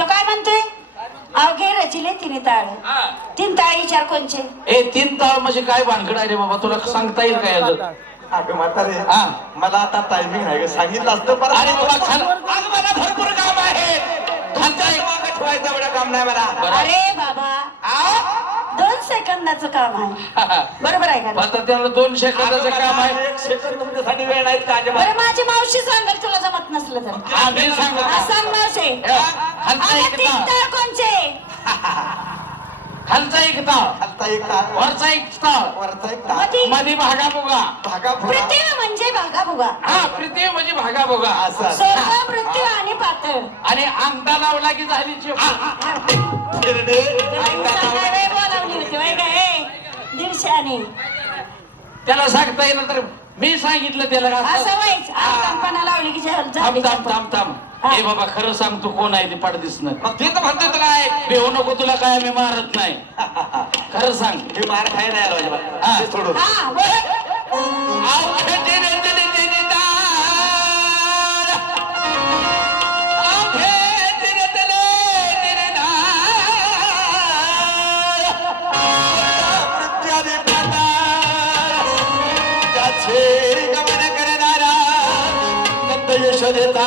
तो काय म्हणतोय? अहो घे रचिले तिने ताळ. हा. तीन ताळ विचार कोणचे? ए तीन ताळ म्हणजे काय भानगड आहे रे बाबा? तुला सांगता येईल काय? अगं म्हातारे हा. मला आता टायमिंग आहे. सांगितलं असतं परत अरे बाबा अगं मला भरपूर काम आहे. मागं ठेवायचं एवढं काम नाही मला. अरे बाबा आ? दोन सेकंदाचं काम आहे. बरोबर आहे का आता त्याला दोन सेकंदाचं काम आहे. एक सेकंद तुमच्यासाठी वेळ नाही का माझी मावशी सांगेल तुला जमत नसलं तर. सांगतो. हा, सांग मावशी. खालचा एक ताळ कोणचे? खालचा एक ताळ. खालचा एक तार वरचा एक ताळ. वरचा एक तार मधी मध्ये भागा भागा फुगा पृथ्वी म्हणजे भागा भुगा हा पृथ्वी म्हणजे भागा बोगा असं असं. स्वर्ग मृत्यू आणि पातळ. आणि अंगठा लावला की झाली चिप. हिरडे, दिवसाला वेळ बोलावली होती का? ए, दीडशेने त्याला सांगता येईल तर मी सांगितलं त्याला असं. व्हायच. कंपना लावली की झालं- थांब झाली थांब थांब थांब. हा. ए बाबा खरं सांग तू कोण आहे ते पाठ दिसणं मग ते तर म्हणतोय तुला आहे. भेऊ नको तुला काय मी मारत नाही. खरं सांग. हे मार खाय नाही आलो हा. ते सोडून. हा अवघे. अवघे त्याचे गमन करणारा नंद यशोदेता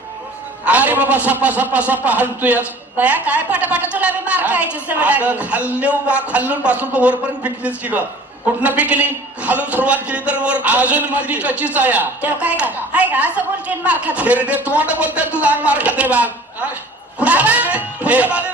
अरे बाबा सपा सपा सपा हलतोयच. बया काय फटाफट तुला मी मार खायची सवय लागली. बा खाल्लून पासून तू वरपर्यंत पिकलीस की ग? कुठनं पिकली? खालून सुरुवात केली तर वर अजून मध्ये कच्चीच आया तेव्हा काय का हाय का असं बोलते आणि मार खाते. थेरडे तोंड बोलते तुझा अंग मार खाते बाग!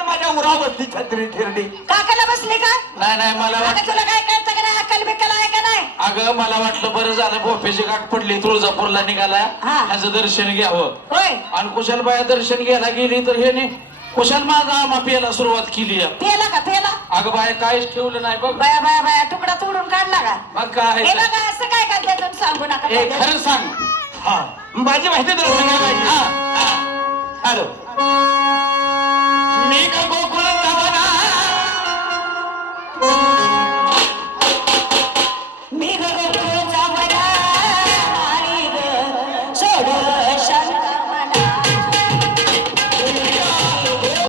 माझ्या उरा बसली छत्री थेरडी काकाला बसले का? नाही नाही मला वाटलं तुला काय कळतं का नाही? अक्कल बिक्कल आहे का? अगं मला वाटलं बरं झालं भोपेची गाठ पडली तुळजापूरला निघाला. हा. ह्याचं दर्शन घ्यावं. होय. आणि कुशल बाया दर्शन घ्यायला गेली तर हे कुशल माझा आमा प्यायला सुरुवात केली आहे. पेला का? पेला अगं बाया काहीच ठेवलं नाही बघ. बाया बाया बाया तुकडा तोडून काढला का? मग काय हे बघा असं काय का त्यातून सांगू नका खरं सांग. हा. माझी माहिती पाहिजे. हा. हॅलो.